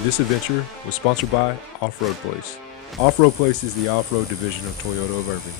This adventure was sponsored by Off-Road Place. Off-Road Place is the off-road division of Toyota of Irving,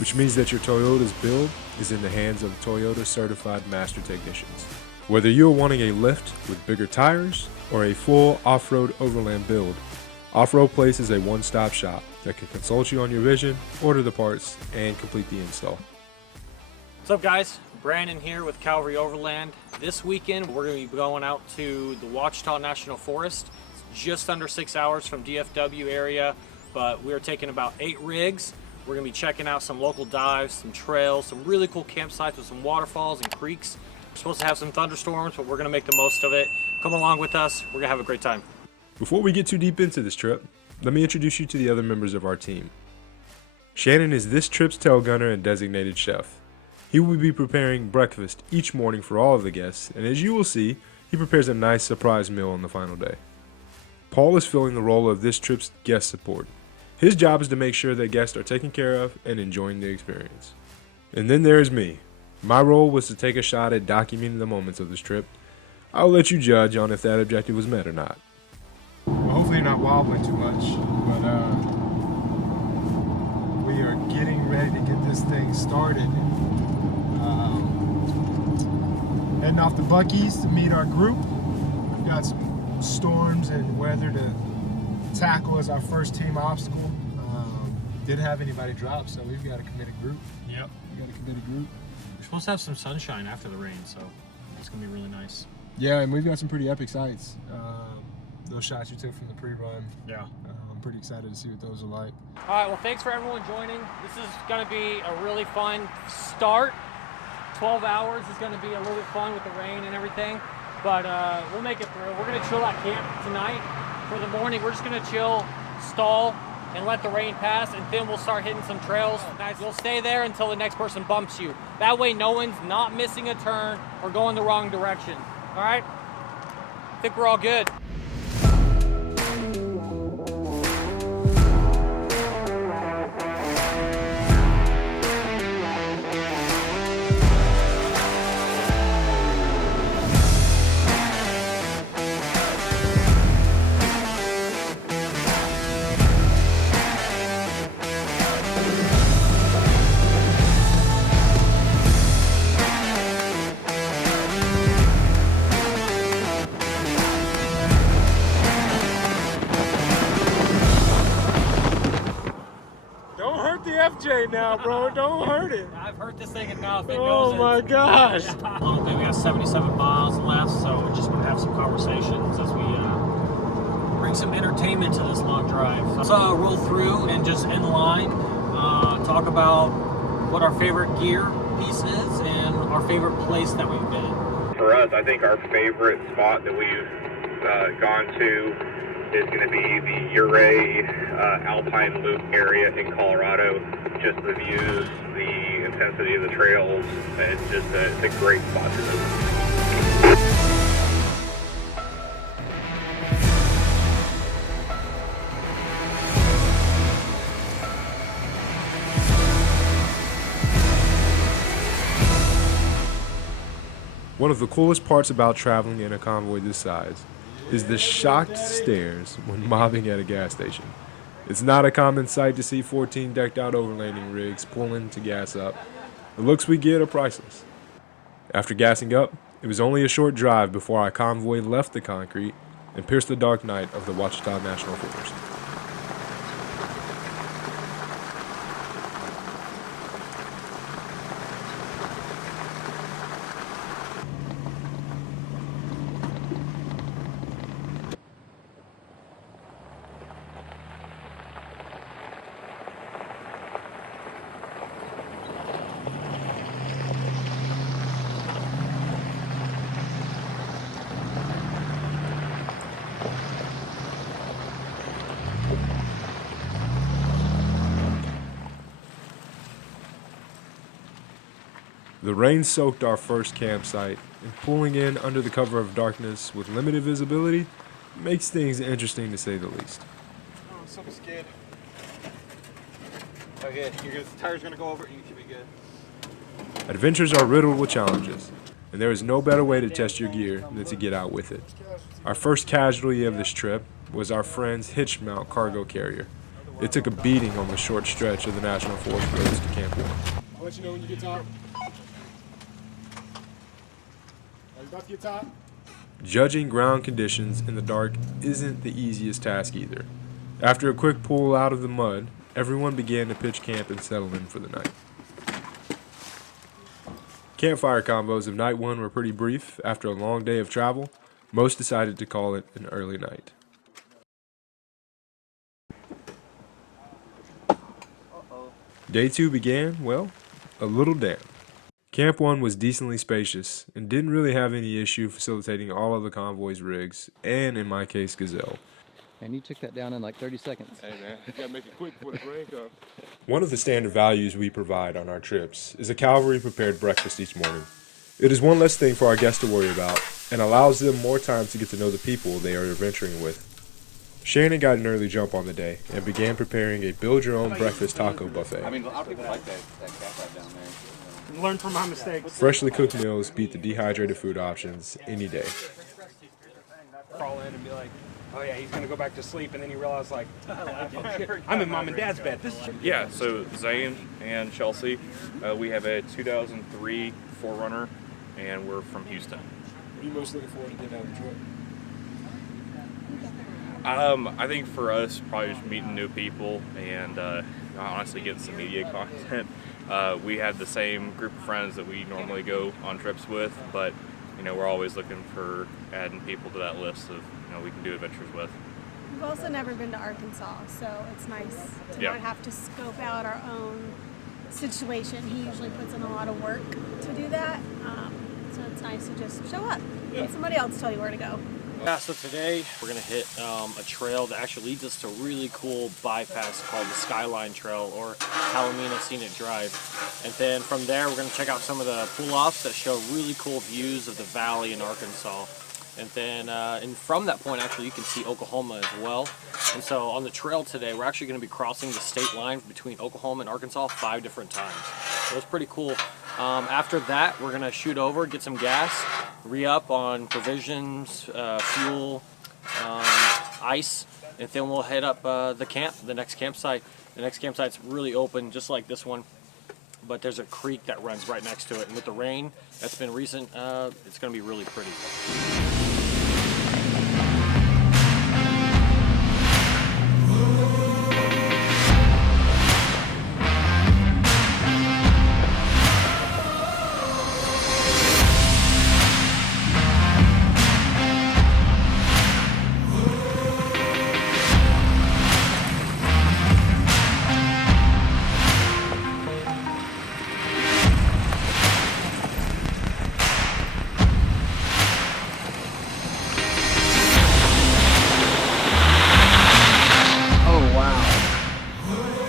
which means that your Toyota's build is in the hands of Toyota certified master technicians. Whether you're wanting a lift with bigger tires or a full off-road overland build, Off-Road Place is a one-stop shop that can consult you on your vision, order the parts, and complete the install. What's up, guys? Brandon here with Calvary Overland. This weekend we're going to be going out to the Ouachita National Forest. It's just under 6 hours from DFW area, but we're taking about 8 rigs. We're going to be checking out some local dives, some trails, some really cool campsites with some waterfalls and creeks. We're supposed to have some thunderstorms, but we're going to make the most of it. Come along with us. We're going to have a great time. Before we get too deep into this trip, let me introduce you to the other members of our team. Shannon is this trip's tail gunner and designated chef. He will be preparing breakfast each morning for all of the guests, and as you will see, he prepares a nice surprise meal on the final day. Paul is filling the role of this trip's guest support. His job is to make sure that guests are taken care of and enjoying the experience. And then there is me. My role was to take a shot at documenting the moments of this trip. I'll let you judge on if that objective was met or not. Hopefully not wobbling too much, but we are getting ready to get this thing started. Heading off to Buc-ee's to meet our group. We've got some storms and weather to tackle as our first team obstacle. Didn't have anybody drop, so we've got a committed group. Yep. We got a committed group. We're supposed to have some sunshine after the rain, so it's going to be really nice. Yeah, and we've got some pretty epic sights. Those shots you took from the pre-run. Yeah. I'm pretty excited to see what those are like. All right, well, thanks for everyone joining. This is going to be a really fun start. 12 hours is going to be a little bit fun with the rain and everything, but we'll make it through. We're going to chill at camp tonight. For the morning, we're just going to chill, stall, and let the rain pass, and then we'll start hitting some trails. Guys, you'll stay there until the next person bumps you. That way no one's not missing a turn or going the wrong direction. All right? I think we're all good. FJ now, bro. Don't hurt it. I've hurt this thing enough. It Oh knows my gosh. A little bit. We got 77 miles left, so we're just going to have some conversations as we bring some entertainment to this long drive. Let's roll through and just in line talk about what our favorite gear piece is and our favorite place that we've been. For us, I think our favorite spot that we've gone to is going to be the Ouray Alpine Loop area in Colorado. Just the views, the intensity of the trails, it's just it's a great spot to visit. One of the coolest parts about traveling in a convoy this size is the shocked stares when mobbing at a gas station. It's not a common sight to see 14 decked out overlanding rigs pulling to gas up. The looks we get are priceless. After gassing up, it was only a short drive before our convoy left the concrete and pierced the dark night of the Ouachita National Forest. The rain soaked our first campsite, and pulling in under the cover of darkness with limited visibility makes things interesting to say the least. Oh, I'm so scared. Okay, the tire's gonna go over it, you should be good. Adventures are riddled with challenges, and there is no better way to test your gear than to get out with it. Our first casualty of this trip was our friend's hitch mount cargo carrier. It took a beating on the short stretch of the National Forest roads to Camp 1. I'll let you know when you get top. Are you about to get top? Judging ground conditions in the dark isn't the easiest task either. After a quick pull out of the mud, everyone began to pitch camp and settle in for the night. Campfire convos of night 1 were pretty brief. After a long day of travel, most decided to call it an early night. Day 2 began, well, a little damp. Camp 1 was decently spacious and didn't really have any issue facilitating all of the convoy's rigs, and in my case, Gazelle. And you took that down in like 30 seconds. Hey man, you gotta make it quick before the rain comes. One of the standard values we provide on our trips is a Calvary prepared breakfast each morning. It is one less thing for our guests to worry about and allows them more time to get to know the people they are adventuring with. Shannon got an early jump on the day and began preparing a build-your-own breakfast taco buffet. I mean, a lot of people like that campsite down there. Learn from my mistakes. Freshly cooked meals beat the dehydrated food options any day. Crawl in and be like, oh yeah, he's gonna go back to sleep, and then you realize like, oh shit, I'm in mom and dad's bed. This is Yeah, so Zane and Chelsea, we have a 2003 4Runner, and we're from Houston. What are you most looking forward to getting out of the trip? I think for us, probably just meeting new people and honestly getting some media content. We have the same group of friends that we normally go on trips with, but we're always looking for adding people to that list of we can do adventures with. We've also never been to Arkansas, so it's nice to not have to scope out our own situation. He usually puts in a lot of work to do that, so it's nice to just show up and somebody else tell you where to go. Yeah, so today we're going to hit a trail that actually leads us to a really cool bypass called the Skyline Trail, or Palomino Scenic Drive. And then from there we're going to check out some of the pull-offs that show really cool views of the valley in Arkansas. And then and from that point, actually, you can see Oklahoma as well. And so on the trail today, we're actually going to be crossing the state line between Oklahoma and Arkansas 5 different times. So it's pretty cool. After that, we're going to shoot over, get some gas, re-up on provisions, fuel, ice, and then we'll head up the next campsite. The next campsite's really open, just like this one. But there's a creek that runs right next to it. And with the rain that's been recent, it's going to be really pretty.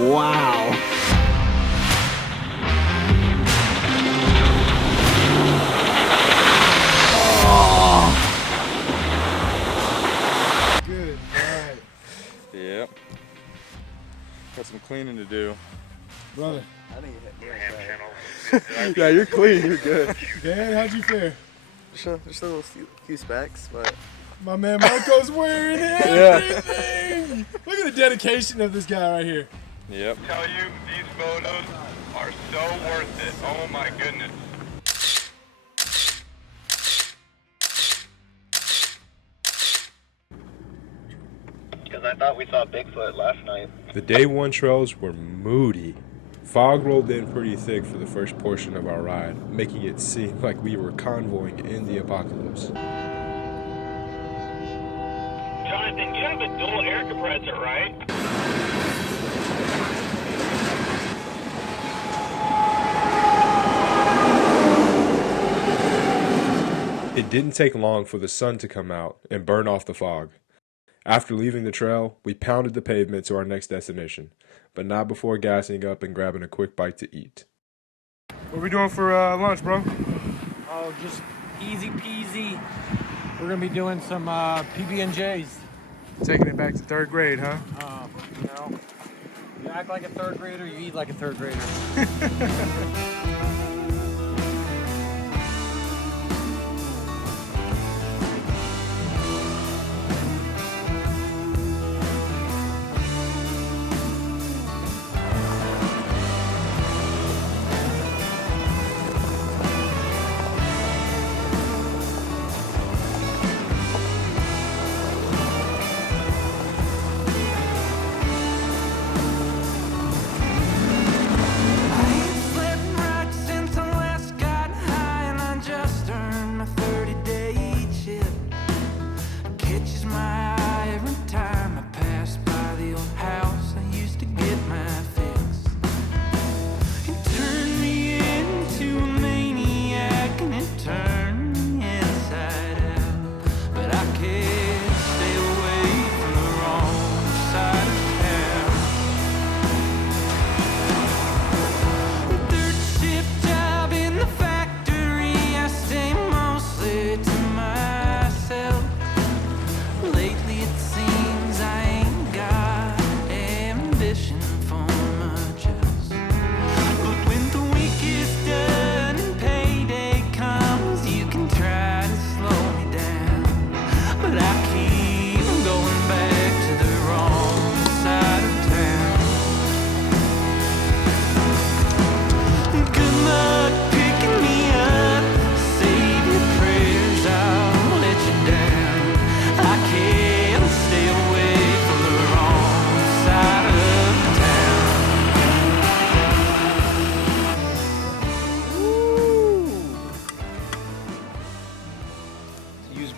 Wow. Good night. Yep. Got some cleaning to do. Brother. Yeah, you're clean. You're good. Dan, how'd you fare? Just a little few specs, but My man Marco's wearing everything. Look at the dedication of this guy right here. Yep. Tell you, these photos are so worth it. Oh my goodness. because I thought we saw Bigfoot last night. The day 1 trails were moody. Fog rolled in pretty thick for the first portion of our ride, making it seem like we were convoying in the apocalypse. Jonathan, you have a dual air compressor, right? It didn't take long for the sun to come out and burn off the fog. After leaving the trail, we pounded the pavement to our next destination, but not before gassing up and grabbing a quick bite to eat. What are we doing for lunch, bro? Oh, just easy peasy. We're gonna be doing some PB&Js. Taking it back to 3rd grade, huh? You act like a 3rd grader, you eat like a 3rd grader.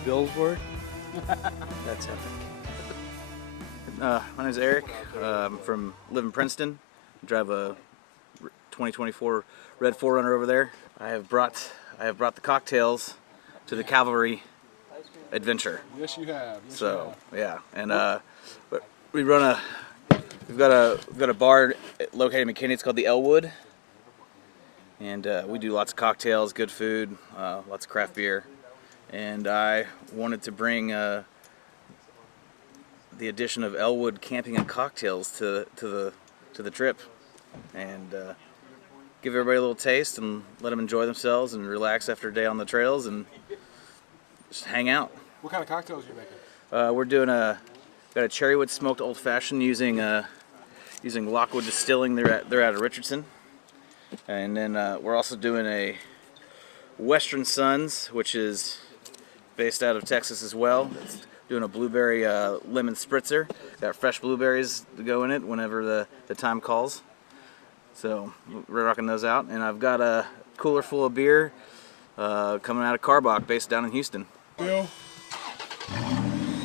Billsburg. That's epic. My name is Eric. Live in Princeton. I drive a 2024 Red 4Runner over there. I have brought the cocktails to the Calvary adventure. Yes, you have. Yes, So yeah, and we've got a bar located in McKinney. It's called the Elwood, and we do lots of cocktails, good food, lots of craft beer, and I wanted to bring the addition of Elwood camping and cocktails to the trip, and give everybody a little taste and let them enjoy themselves and relax after a day on the trails and just hang out. What kind of cocktails are you making? We're doing got a cherrywood smoked old fashioned using Lockwood Distilling. They're out of Richardson, and then we're also doing a Western Suns, which is based out of Texas as well. It's doing a blueberry lemon spritzer. Got fresh blueberries to go in it whenever the time calls. So we're rocking those out, and I've got a cooler full of beer coming out of Carbach, based down in Houston. Bill,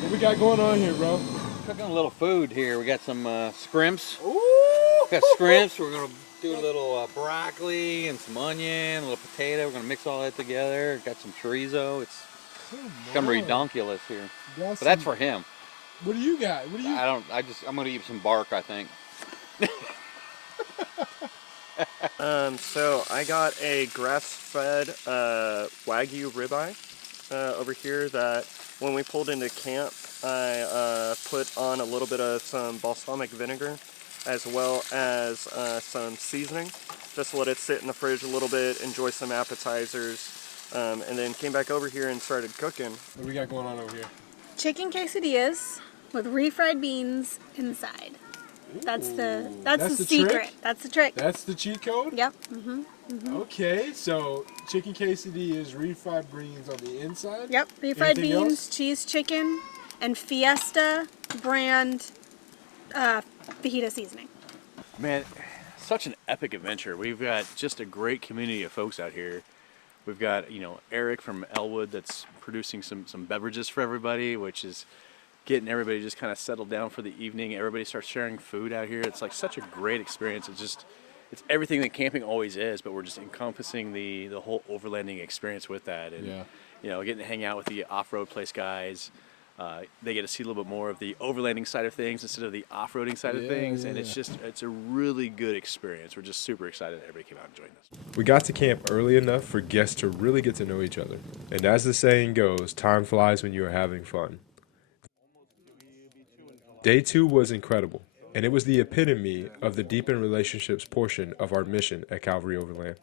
what we got going on here, bro? Cooking a little food here. We got some scrimps. Ooh! Got scrimps. We're gonna do a little broccoli and some onion, a little potato. We're gonna mix all that together. Got some chorizo. It's become redonkulous here, but that's for him. What do you got? What do you? I'm gonna eat some bark, I think. So I got a grass-fed Wagyu ribeye over here that when we pulled into camp, I put on a little bit of some balsamic vinegar as well as some seasoning, just to let it sit in the fridge a little bit, enjoy some appetizers, and then came back over here and started cooking. What do we got going on over here? Chicken quesadillas with refried beans inside. That's the secret. Trick? That's the trick. That's the cheat code? Yep. Okay, so chicken quesadilla is refried beans on the inside? Yep. Refried Anything beans, else? cheese chicken, and Fiesta brand fajita seasoning. Man, such an epic adventure. We've got just a great community of folks out here. We've got, Eric from Elwood that's producing some beverages for everybody, which is getting everybody just kind of settled down for the evening. Everybody starts sharing food out here. It's like such a great experience. It's everything that camping always is, but we're just encompassing the whole overlanding experience with that. And, getting to hang out with the off-road place guys. They get to see a little bit more of the overlanding side of things instead of the off-roading side of things. And it's a really good experience. We're just super excited that everybody came out and joined us. We got to camp early enough for guests to really get to know each other. And as the saying goes, time flies when you are having fun. Day 2 was incredible, and it was the epitome of the deepen relationships portion of our mission at Calvary Overland.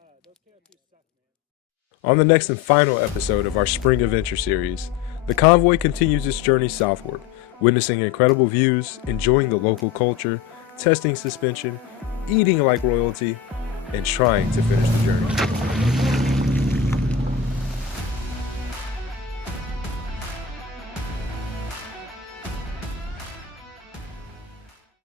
On the next and final episode of our Spring Adventure series, the Convoy continues its journey southward, witnessing incredible views, enjoying the local culture, testing suspension, eating like royalty, and trying to finish the journey.